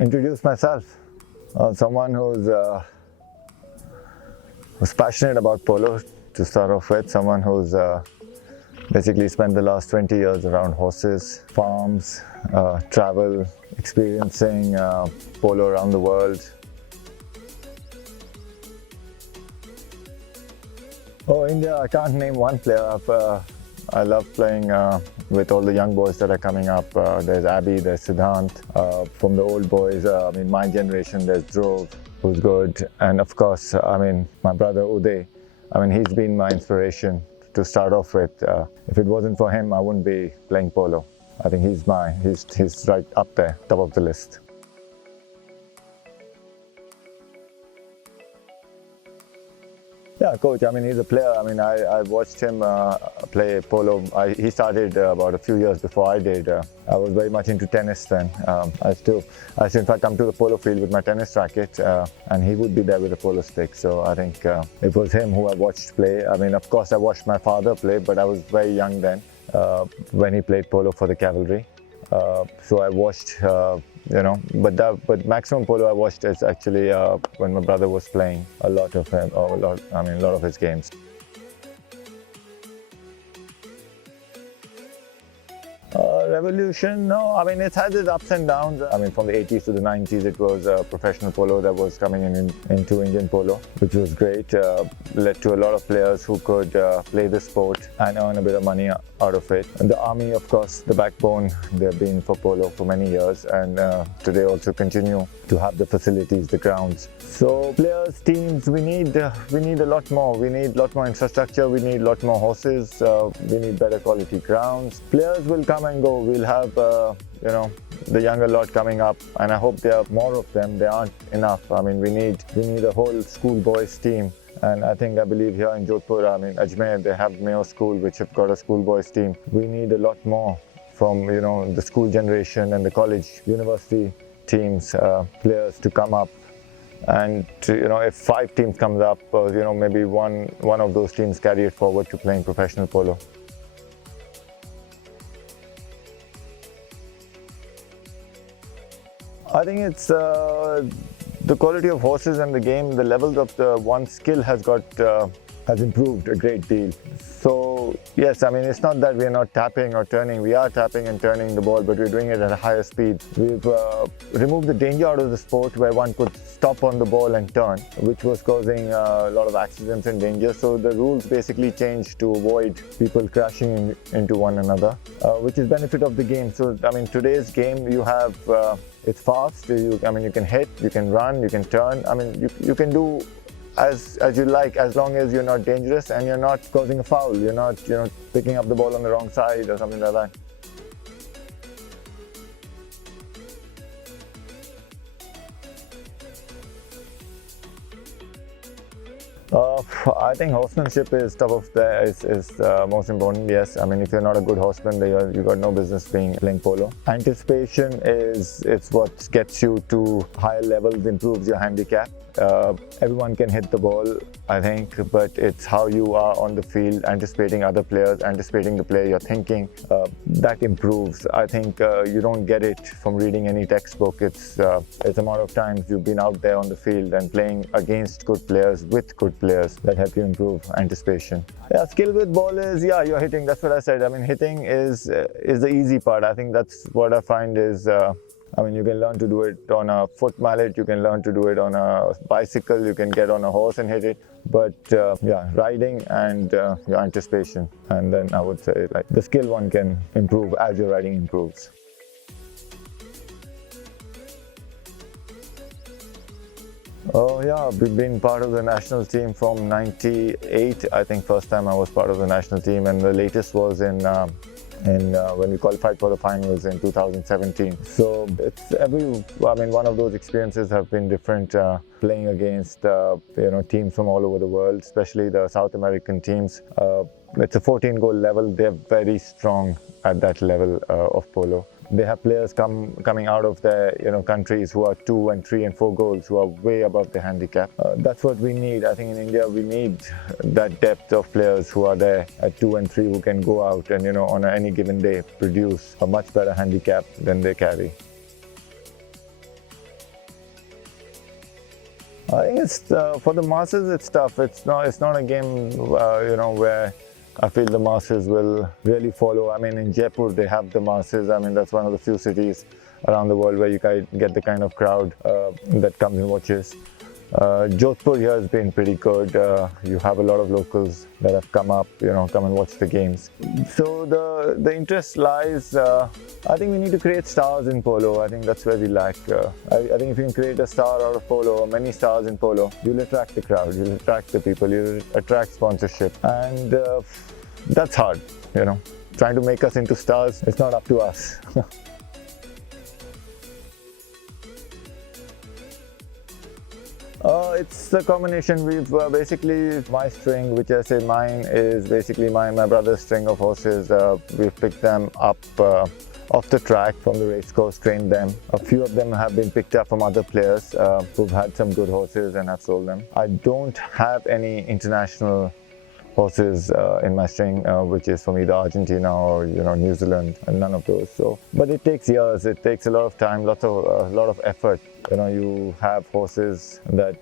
Introduce myself. Someone who's passionate about polo to start off with. Someone who's basically spent the last 20 years around horses, farms, travel, experiencing polo around the world. Oh, India, I can't name one player. I love playing with all the young boys that are coming up. There's Abby, there's Siddhant. From the old boys, in my generation, there's Dhruv, who's good. And of course, my brother Uday. He's been my inspiration to start off with. If it wasn't for him, I wouldn't be playing polo. I think he's right up there, top of the list. Yeah, coach. He's a player. I watched him play polo. He started about a few years before I did. I was very much into tennis then. I still, in fact, come to the polo field with my tennis racket, and he would be there with a polo stick. So I think it was him who I watched play. Of course, I watched my father play, but I was very young then when he played polo for the cavalry. So I watched. But maximum polo I watched is actually when my brother was playing a lot of his games. Revolution? No, it's had its ups and downs. From the 80s to the 90s, it was professional polo that was coming into Indian polo, which was great. Led to a lot of players who could play the sport and earn a bit of money out of it. And the army, of course, the backbone, they've been for polo for many years, and today also continue to have the facilities, the grounds. So players, teams, we need a lot more. We need a lot more infrastructure. We need a lot more horses. We need better quality grounds. Players will come and go. We'll have the younger lot coming up, and I hope there are more of them. There aren't enough. We need a whole schoolboys team. And I believe here in Jodhpur, Ajmer, they have Mayo School, which have got a schoolboys team. We need a lot more from the school generation and the college, university teams, players to come up. And if 5 teams comes up, maybe one of those teams carry it forward to playing professional polo. I think it's the quality of horses and the game. The levels of the one's skill has improved a great deal. So yes, it's not that we are not tapping or turning. We are tapping and turning the ball, but we're doing it at a higher speed. We've removed the danger out of the sport where one could stop on the ball and turn, which was causing a lot of accidents and danger. So the rules basically changed to avoid people crashing into one another, which is benefit of the game. So today's game, you have it's fast. You can hit, you can run, you can turn. You can do as you like, as long as you're not dangerous and you're not causing a foul. You're not picking up the ball on the wrong side or something like that. I think horsemanship is top of there, is most important, yes. If you're not a good horseman, then you've got no business playing polo. Anticipation is what gets you to higher levels, improves your handicap. Everyone can hit the ball, I think, but it's how you are on the field, anticipating other players, anticipating the player you're thinking, that improves. I think you don't get it from reading any textbook. It's a matter of times you've been out there on the field and playing against good players, with good players, that help you improve anticipation. Yeah, skill with ball is, you're hitting. That's what I said. Hitting is the easy part. I think that's what I find is, you can learn to do it on a foot mallet, you can learn to do it on a bicycle, you can get on a horse and hit it. But riding and your anticipation. And then I would say the skill one can improve as your riding improves. Oh yeah, we've been part of the national team from '98. I think first time I was part of the national team, and the latest was in when we qualified for the finals in 2017. So it's one of those experiences have been different, playing against teams from all over the world, especially the South American teams. It's a 14-goal level. They're very strong at that level of polo. They have players coming out of their countries who are 2 and 3 and 4 goals, who are way above the handicap. That's what we need. I think in India we need that depth of players who are there at 2 and 3 who can go out and on any given day produce a much better handicap than they carry. I think it's for the masses. It's tough. It's not a game where I feel the masses will really follow. I mean, in Jaipur they have the masses. I mean, that's one of the few cities around the world where you can get the kind of crowd that comes and watches. Jodhpur here has been pretty good. You have a lot of locals that have come up, come and watch the games. So the interest lies, I think we need to create stars in polo. I think that's where we lack. I think if you can create a star out of polo, or many stars in polo, you'll attract the crowd, you'll attract the people, you'll attract sponsorship. And that's hard, Trying to make us into stars, it's not up to us. It's a combination. We've basically, my string, which I say mine, is basically my brother's string of horses. We've picked them up off the track from the race course, trained them. A few of them have been picked up from other players who've had some good horses and have sold them. I don't have any international horses in my string, which is from either Argentina or New Zealand, and none of those. So, but it takes years. It takes a lot of time, a lot of effort. You have horses that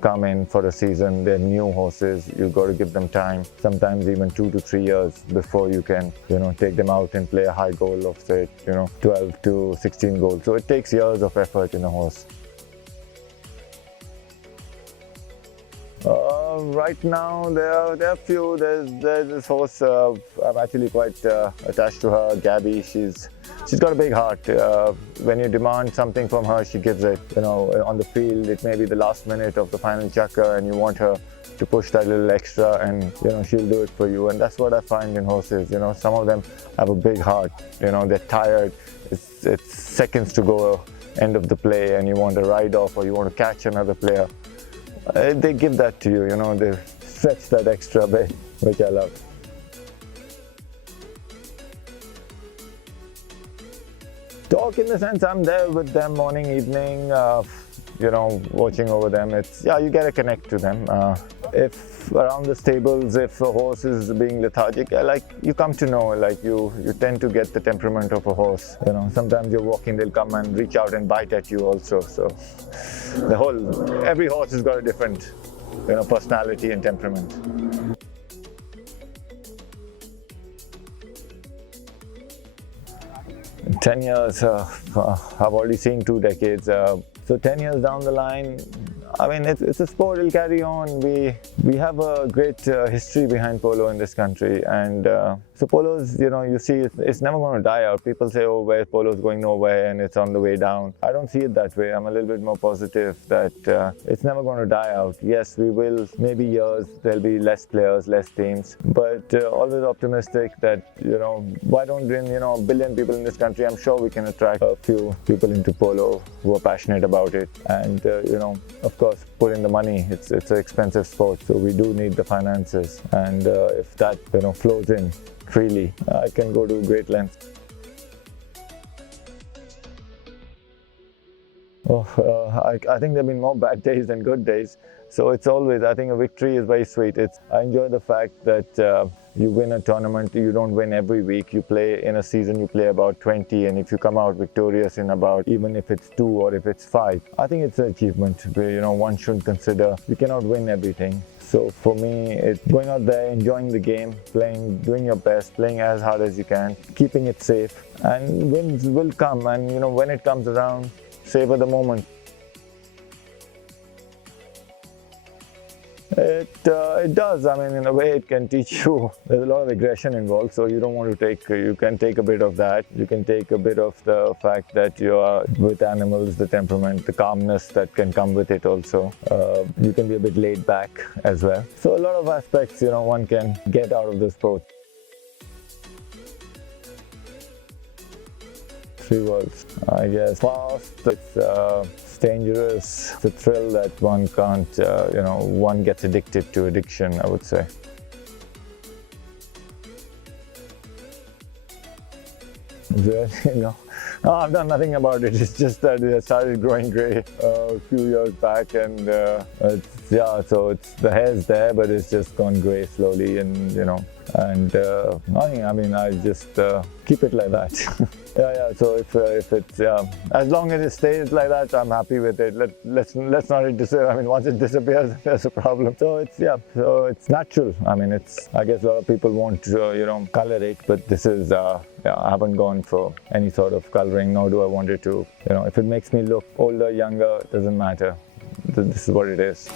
come in for a season. They're new horses. You've got to give them time. Sometimes even 2 to 3 years before you can take them out and play a high goal of say 12 to 16 goals. So it takes years of effort in a horse. Right now, there are a few. There's this horse. I'm actually quite attached to her, Gabby. She's got a big heart. When you demand something from her, she gives it. On the field, it may be the last minute of the final chakra, and you want her to push that little extra, and she'll do it for you. And that's what I find in horses. Some of them have a big heart. They're tired. It's seconds to go, end of the play, and you want to ride off or you want to catch another player. They give that to you, they stretch that extra bit, which I love. Talk in the sense I'm there with them morning, evening, watching over them. You get a connect to them. If around the stables, if a horse is being lethargic, you come to know, you tend to get the temperament of a horse. Sometimes you're walking, they'll come and reach out and bite at you also. So every horse has got a different, personality and temperament. 10 years, I've already seen 2 decades. So 10 years down the line, I mean, it's a sport, it'll carry on. We have a great history behind polo in this country, and so polo's, you see, it's never going to die out. People say, oh, where polo's going nowhere and it's on the way down. I don't see it that way. I'm a little bit more positive that it's never going to die out. Yes, we will, maybe years, there'll be less players, less teams, but always optimistic that, why don't we, a billion people in this country, I'm sure we can attract a few people into polo who are passionate about it, and, of course, put in the money. It's an expensive sport, so we do need the finances, and if that flows in freely, I can go to great lengths. I think there have been more bad days than good days. So it's always, I think a victory is very sweet. I enjoy the fact that you win a tournament, you don't win every week. You play in a season, you play about 20, and if you come out victorious in about, even if it's 2 or if it's 5, I think it's an achievement where, one shouldn't consider, you cannot win everything. So for me, it's going out there, enjoying the game, playing, doing your best, playing as hard as you can, keeping it safe, and wins will come. And when it comes around, savor the moment. It does. I mean, in a way, it can teach you. There's a lot of aggression involved, so you don't want to take. You can take a bit of that. You can take a bit of the fact that you are with animals, the temperament, the calmness that can come with it also. You can be a bit laid back as well. So a lot of aspects, one can get out of the sport. 3 words, I guess. Fast, it's dangerous, it's a thrill that one can't, one gets addicted to addiction, I would say. No, I've done nothing about it. It's just that it started growing grey a few years back, and so the hair's there, but it's just gone grey slowly, and and nothing. I mean, I just keep it like that. Yeah. So if it's as long as it stays like that, I'm happy with it. Let's not I mean, once it disappears, there's a problem. So it's natural. I mean, I guess a lot of people want to color it, but this is I haven't gone for any sort of coloring, nor do I want it to. If it makes me look older, younger, doesn't matter. This is what it is.